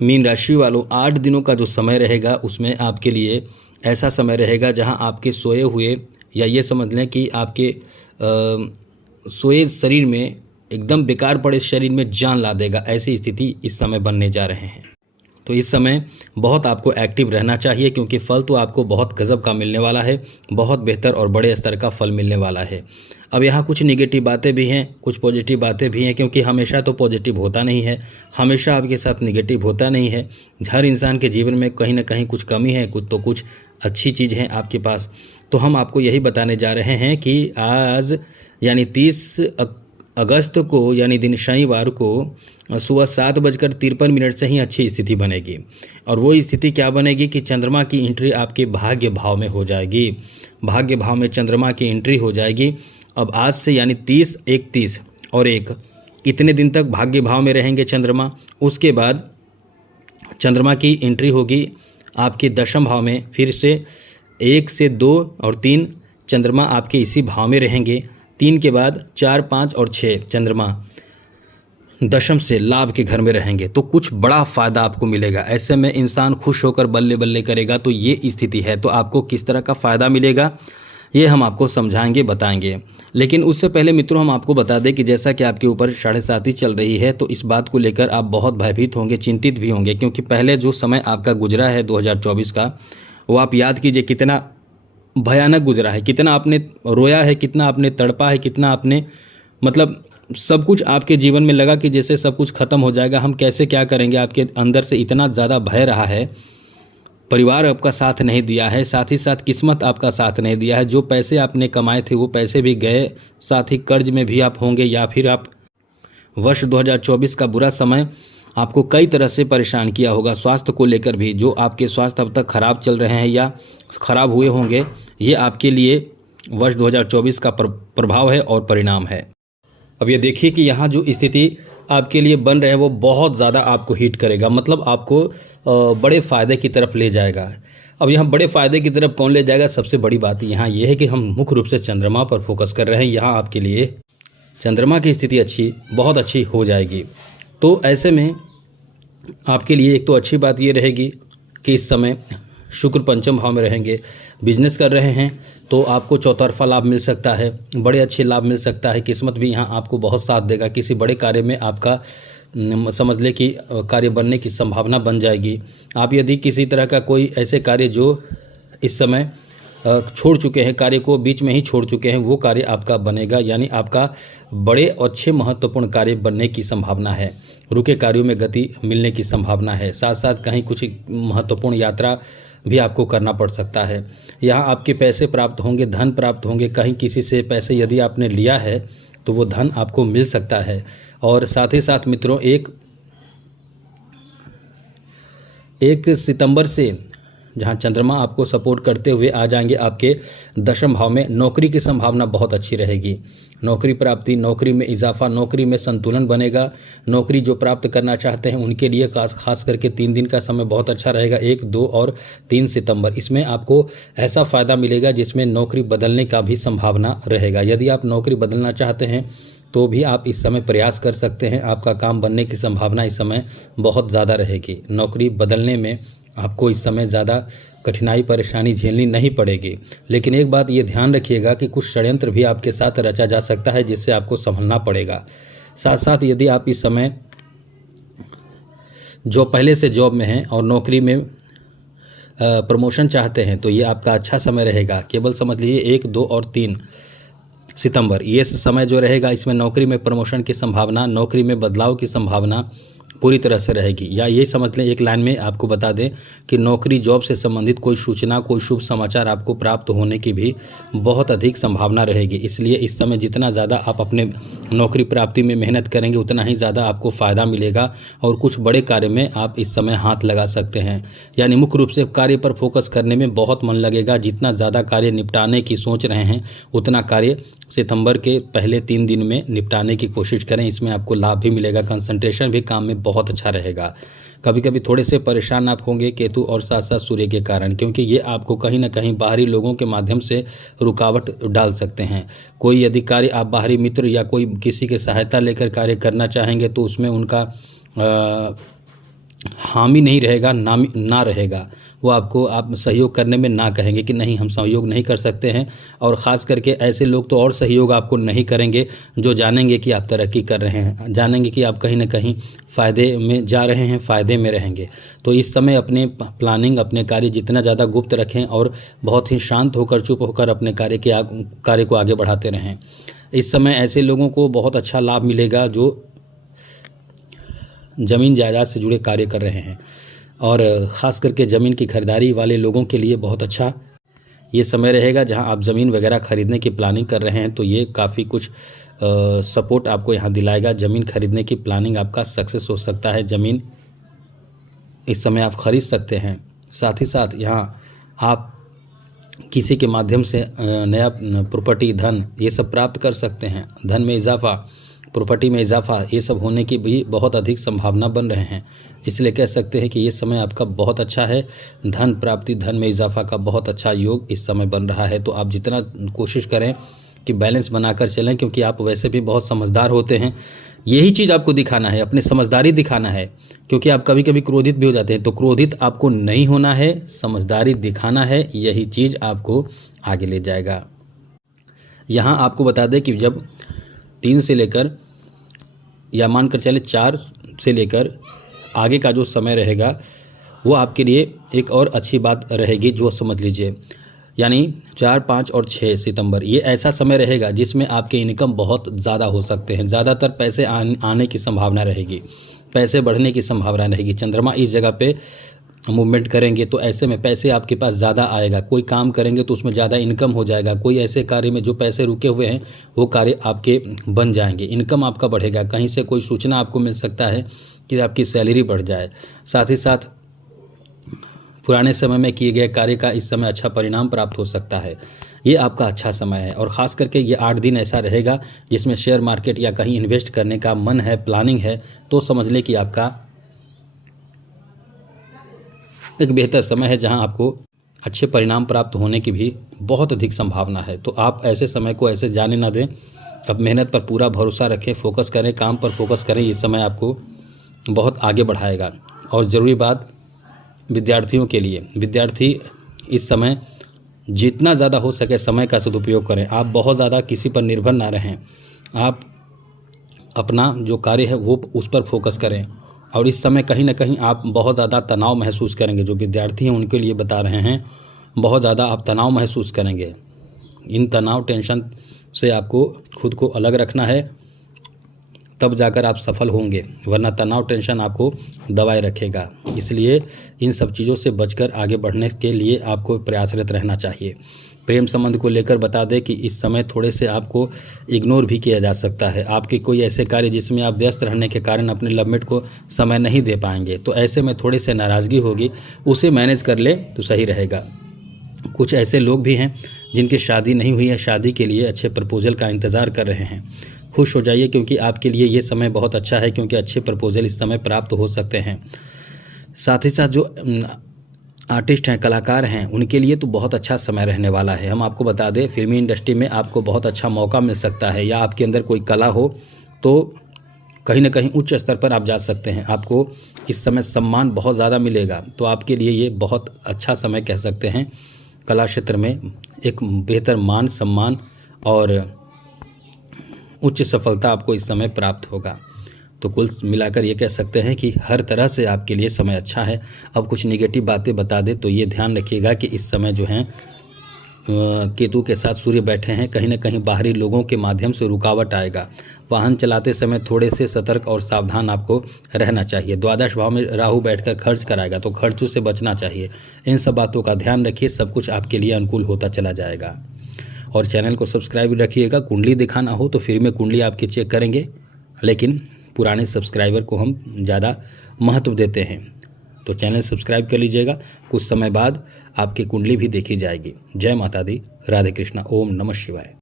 Mean राशि वालों 8 दिनों का जो समय रहेगा उसमें आपके लिए ऐसा समय रहेगा जहां आपके सोए हुए या ये समझ लें कि आपके सोए शरीर में एकदम बेकार पड़े शरीर में जान ला देगा, ऐसी स्थिति इस समय बनने जा रहे हैं। तो इस समय बहुत आपको एक्टिव रहना चाहिए क्योंकि फल तो आपको बहुत गजब का मिलने वाला है, बहुत बेहतर और बड़े स्तर का फल मिलने वाला है। अब यहाँ कुछ नेगेटिव बातें भी हैं, कुछ पॉजिटिव बातें भी हैं, क्योंकि हमेशा तो पॉजिटिव होता नहीं है, हमेशा आपके साथ नेगेटिव होता नहीं है। हर इंसान के जीवन में कहीं ना कहीं कुछ कमी है, कुछ अच्छी चीज़ है आपके पास। तो हम आपको यही बताने जा रहे हैं कि आज यानी 30 अगस्त को यानी दिन शनिवार को सुबह 7:53 से ही अच्छी स्थिति बनेगी। और वो स्थिति क्या बनेगी कि चंद्रमा की एंट्री आपके भाग्य भाव में हो जाएगी। भाग्य भाव में चंद्रमा की एंट्री हो जाएगी। अब आज से यानी 30, 31 और 1 इतने दिन तक भाग्य भाव में रहेंगे चंद्रमा। उसके बाद चंद्रमा की एंट्री होगी आपके दशम भाव में। फिर से 1 से 2 और 3 चंद्रमा आपके इसी भाव में रहेंगे। 3 के बाद 4, 5 और 6 चंद्रमा दशम से लाभ के घर में रहेंगे। तो कुछ बड़ा फ़ायदा आपको मिलेगा। ऐसे में इंसान खुश होकर बल्ले बल्ले करेगा। तो ये स्थिति है। तो आपको किस तरह का फ़ायदा मिलेगा ये हम आपको समझाएंगे, बताएंगे। लेकिन उससे पहले मित्रों हम आपको बता दें कि जैसा कि आपके ऊपर 7.5 चल रही है, तो इस बात को लेकर आप बहुत भयभीत होंगे, चिंतित भी होंगे, क्योंकि पहले जो समय आपका गुजरा है 2024 का, वो आप याद कीजिए कितना भयानक गुजरा है, कितना आपने रोया है, कितना आपने तड़पा है, कितना आपने मतलब सब कुछ आपके जीवन में लगा कि जैसे सब कुछ खत्म हो जाएगा, हम कैसे क्या करेंगे। आपके अंदर से इतना ज़्यादा भय रहा है। परिवार आपका साथ नहीं दिया है, साथ ही साथ किस्मत आपका साथ नहीं दिया है। जो पैसे आपने कमाए थे वो पैसे भी गए, साथ ही कर्ज में भी आप होंगे, या फिर आप वर्ष 2024 का बुरा समय आपको कई तरह से परेशान किया होगा। स्वास्थ्य को लेकर भी जो आपके स्वास्थ्य अब तक खराब चल रहे हैं या खराब हुए होंगे, ये आपके लिए वर्ष 2024 का प्रभाव है और परिणाम है। अब ये देखिए कि यहाँ जो स्थिति आपके लिए बन रहे हैं वो बहुत ज़्यादा आपको हिट करेगा, मतलब आपको बड़े फ़ायदे की तरफ ले जाएगा। अब यहाँ बड़े फ़ायदे की तरफ कौन ले जाएगा, सबसे बड़ी बात यहाँ ये है कि हम मुख्य रूप से चंद्रमा पर फोकस कर रहे हैं। यहाँ आपके लिए चंद्रमा की स्थिति बहुत अच्छी हो जाएगी। तो ऐसे में आपके लिए एक तो अच्छी बात ये रहेगी कि इस समय शुक्र पंचम भाव में रहेंगे। बिजनेस कर रहे हैं तो आपको चौतरफा लाभ मिल सकता है, बड़े अच्छे लाभ मिल सकता है। किस्मत भी यहाँ आपको बहुत साथ देगा। किसी बड़े कार्य में आपका समझ ले कि कार्य बनने की संभावना बन जाएगी। आप यदि किसी तरह का कोई ऐसे कार्य जो इस समय छोड़ चुके हैं, कार्य को बीच में ही छोड़ चुके हैं, वो कार्य आपका बनेगा। यानी आपका बड़े अच्छे महत्वपूर्ण कार्य बनने की संभावना है। रुके कार्यों में गति मिलने की संभावना है। साथ साथ कहीं कुछ महत्वपूर्ण यात्रा भी आपको करना पड़ सकता है। यहाँ आपके पैसे प्राप्त होंगे, धन प्राप्त होंगे। कहीं किसी से पैसे यदि आपने लिया है तो वो धन आपको मिल सकता है। और साथ ही साथ मित्रों 1 सितंबर से जहाँ चंद्रमा आपको सपोर्ट करते हुए आ जाएंगे आपके दशम भाव में, नौकरी की संभावना बहुत अच्छी रहेगी। नौकरी प्राप्ति, नौकरी में इजाफा, नौकरी में संतुलन बनेगा। नौकरी जो प्राप्त करना चाहते हैं उनके लिए खास करके 3 दिन का समय बहुत अच्छा रहेगा, 1, 2 और 3 सितंबर। इसमें आपको ऐसा फ़ायदा मिलेगा जिसमें नौकरी बदलने का भी संभावना रहेगा। यदि आप नौकरी बदलना चाहते हैं तो भी आप इस समय प्रयास कर सकते हैं। आपका काम बनने की संभावना इस समय बहुत ज़्यादा रहेगी। नौकरी बदलने में आपको इस समय ज़्यादा कठिनाई परेशानी झेलनी नहीं पड़ेगी। लेकिन एक बात ये ध्यान रखिएगा कि कुछ षड्यंत्र भी आपके साथ रचा जा सकता है, जिससे आपको संभलना पड़ेगा। साथ साथ यदि आप इस समय जो पहले से जॉब में हैं और नौकरी में प्रमोशन चाहते हैं तो ये आपका अच्छा समय रहेगा। केवल समझ लीजिए 1, 2 और 3 सितंबर ये समय जो रहेगा, इसमें नौकरी में प्रमोशन की संभावना, नौकरी में बदलाव की संभावना पूरी तरह से रहेगी। या ये समझ लें, एक लाइन में आपको बता दें कि नौकरी जॉब से संबंधित कोई सूचना, कोई शुभ समाचार आपको प्राप्त होने की भी बहुत अधिक संभावना रहेगी। इसलिए इस समय जितना ज़्यादा आप अपने नौकरी प्राप्ति में मेहनत करेंगे उतना ही ज़्यादा आपको फ़ायदा मिलेगा और कुछ बड़े कार्य में आप इस समय हाथ लगा सकते हैं। यानी मुख्य रूप से कार्य पर फोकस करने में बहुत मन लगेगा। जितना ज़्यादा कार्य निपटाने की सोच रहे हैं उतना कार्य सितंबर के पहले 3 दिन में निपटाने की कोशिश करें। इसमें आपको लाभ भी मिलेगा। कंसंट्रेशन भी काम में बहुत अच्छा रहेगा। कभी कभी थोड़े से परेशान आप होंगे केतु और साथ साथ सूर्य के कारण, क्योंकि ये आपको कहीं ना कहीं बाहरी लोगों के माध्यम से रुकावट डाल सकते हैं। कोई यदि कार्य आप बाहरी मित्र या कोई किसी की सहायता लेकर कार्य करना चाहेंगे तो उसमें उनका हामी नहीं रहेगा, ना रहेगा। वो आपको आप सहयोग करने में ना कहेंगे कि नहीं हम सहयोग नहीं कर सकते हैं। और ख़ास करके ऐसे लोग तो और सहयोग आपको नहीं करेंगे जो जानेंगे कि आप तरक्की कर रहे हैं, जानेंगे कि आप कहीं न कहीं फ़ायदे में जा रहे हैं, फ़ायदे में रहेंगे। तो इस समय अपने प्लानिंग, अपने कार्य जितना ज़्यादा गुप्त रखें और बहुत ही शांत होकर, चुप होकर अपने कार्य को आगे बढ़ाते रहें। इस समय ऐसे लोगों को बहुत अच्छा लाभ मिलेगा जो ज़मीन जायदाद से जुड़े कार्य कर रहे हैं, और ख़ास करके ज़मीन की खरीदारी वाले लोगों के लिए बहुत अच्छा ये समय रहेगा। जहां आप ज़मीन वगैरह ख़रीदने की प्लानिंग कर रहे हैं तो ये काफ़ी कुछ सपोर्ट आपको यहां दिलाएगा। ज़मीन खरीदने की प्लानिंग आपका सक्सेस हो सकता है। ज़मीन इस समय आप खरीद सकते हैं। साथ ही साथ यहाँ आप किसी के माध्यम से नया प्रॉपर्टी, धन ये सब प्राप्त कर सकते हैं। धन में इजाफा, प्रॉपर्टी में इजाफा, ये सब होने की भी बहुत अधिक संभावना बन रहे हैं। इसलिए कह सकते हैं कि ये समय आपका बहुत अच्छा है। धन प्राप्ति, धन में इजाफा का बहुत अच्छा योग इस समय बन रहा है। तो आप जितना कोशिश करें कि बैलेंस बनाकर चलें, क्योंकि आप वैसे भी बहुत समझदार होते हैं। यही चीज़ आपको दिखाना है, अपनी समझदारी दिखाना है, क्योंकि आप कभी कभी क्रोधित भी हो जाते हैं। तो क्रोधित आपको नहीं होना है, समझदारी दिखाना है, यही चीज़ आपको आगे ले जाएगा। यहाँ आपको बता दें कि जब 3 से लेकर या मानकर चले 4 से लेकर आगे का जो समय रहेगा वो आपके लिए एक और अच्छी बात रहेगी, जो समझ लीजिए। यानी 4, 5 और 6 सितंबर ये ऐसा समय रहेगा जिसमें आपके इनकम बहुत ज़्यादा हो सकते हैं। ज़्यादातर पैसे आने की संभावना रहेगी, पैसे बढ़ने की संभावना रहेगी। चंद्रमा इस जगह पे मूवमेंट करेंगे तो ऐसे में पैसे आपके पास ज़्यादा आएगा। कोई काम करेंगे तो उसमें ज़्यादा इनकम हो जाएगा। कोई ऐसे कार्य में जो पैसे रुके हुए हैं वो कार्य आपके बन जाएंगे, इनकम आपका बढ़ेगा। कहीं से कोई सूचना आपको मिल सकता है कि आपकी सैलरी बढ़ जाए। साथ ही साथ पुराने समय में किए गए कार्य का इस समय अच्छा परिणाम प्राप्त हो सकता है। ये आपका अच्छा समय है। और ख़ास करके ये 8 दिन ऐसा रहेगा जिसमें शेयर मार्केट या कहीं इन्वेस्ट करने का मन है, प्लानिंग है, तो समझ लें कि आपका एक बेहतर समय है, जहां आपको अच्छे परिणाम प्राप्त होने की भी बहुत अधिक संभावना है। तो आप ऐसे समय को ऐसे जाने ना दें। अब मेहनत पर पूरा भरोसा रखें, फोकस करें, काम पर फोकस करें। इस समय आपको बहुत आगे बढ़ाएगा। और ज़रूरी बात विद्यार्थियों के लिए, विद्यार्थी इस समय जितना ज़्यादा हो सके समय का सदुपयोग करें। आप बहुत ज़्यादा किसी पर निर्भर ना रहें। आप अपना जो कार्य है वो उस पर फोकस करें। और इस समय कहीं ना कहीं आप बहुत ज़्यादा तनाव महसूस करेंगे। जो विद्यार्थी हैं उनके लिए बता रहे हैं, बहुत ज़्यादा आप तनाव महसूस करेंगे। इन तनाव, टेंशन से आपको खुद को अलग रखना है, तब जाकर आप सफल होंगे, वरना तनाव, टेंशन आपको दबाए रखेगा। इसलिए इन सब चीज़ों से बचकर आगे बढ़ने के लिए आपको प्रयासरत रहना चाहिए। प्रेम संबंध को लेकर बता दें कि इस समय थोड़े से आपको इग्नोर भी किया जा सकता है। आपके कोई ऐसे कार्य जिसमें आप व्यस्त रहने के कारण अपने लवमेट को समय नहीं दे पाएंगे, तो ऐसे में थोड़ी से नाराज़गी होगी, उसे मैनेज कर ले तो सही रहेगा। कुछ ऐसे लोग भी हैं जिनकी शादी नहीं हुई है, शादी के लिए अच्छे प्रपोजल का इंतज़ार कर रहे हैं। खुश हो जाइए, क्योंकि आपके लिए ये समय बहुत अच्छा है, क्योंकि अच्छे प्रपोजल इस समय प्राप्त हो सकते हैं। साथ ही साथ जो आर्टिस्ट हैं, कलाकार हैं, उनके लिए तो बहुत अच्छा समय रहने वाला है। हम आपको बता दें, फिल्मी इंडस्ट्री में आपको बहुत अच्छा मौका मिल सकता है, या आपके अंदर कोई कला हो तो कहीं ना कहीं उच्च स्तर पर आप जा सकते हैं। आपको इस समय सम्मान बहुत ज़्यादा मिलेगा, तो आपके लिए ये बहुत अच्छा समय कह सकते हैं। कला क्षेत्र में एक बेहतर मान, सम्मान और उच्च सफलता आपको इस समय प्राप्त होगा। तो कुल मिलाकर ये कह सकते हैं कि हर तरह से आपके लिए समय अच्छा है। अब कुछ नेगेटिव बातें बता दें तो ये ध्यान रखिएगा कि इस समय जो है केतु के साथ सूर्य बैठे हैं, कहीं ना कहीं बाहरी लोगों के माध्यम से रुकावट आएगा। वाहन चलाते समय थोड़े से सतर्क और सावधान आपको रहना चाहिए। द्वादश भाव में राहु बैठकर खर्च कराएगा, तो खर्चों से बचना चाहिए। इन सब बातों का ध्यान रखिए, सब कुछ आपके लिए अनुकूल होता चला जाएगा। और चैनल को सब्सक्राइब रखिएगा। कुंडली दिखाना हो तो फिर में कुंडली आपकी चेक करेंगे, लेकिन पुराने सब्सक्राइबर को हम ज़्यादा महत्व देते हैं। तो चैनल सब्सक्राइब कर लीजिएगा। कुछ समय बाद आपकी कुंडली भी देखी जाएगी। जय माता दी, राधे कृष्णा, ओम नमः शिवाय।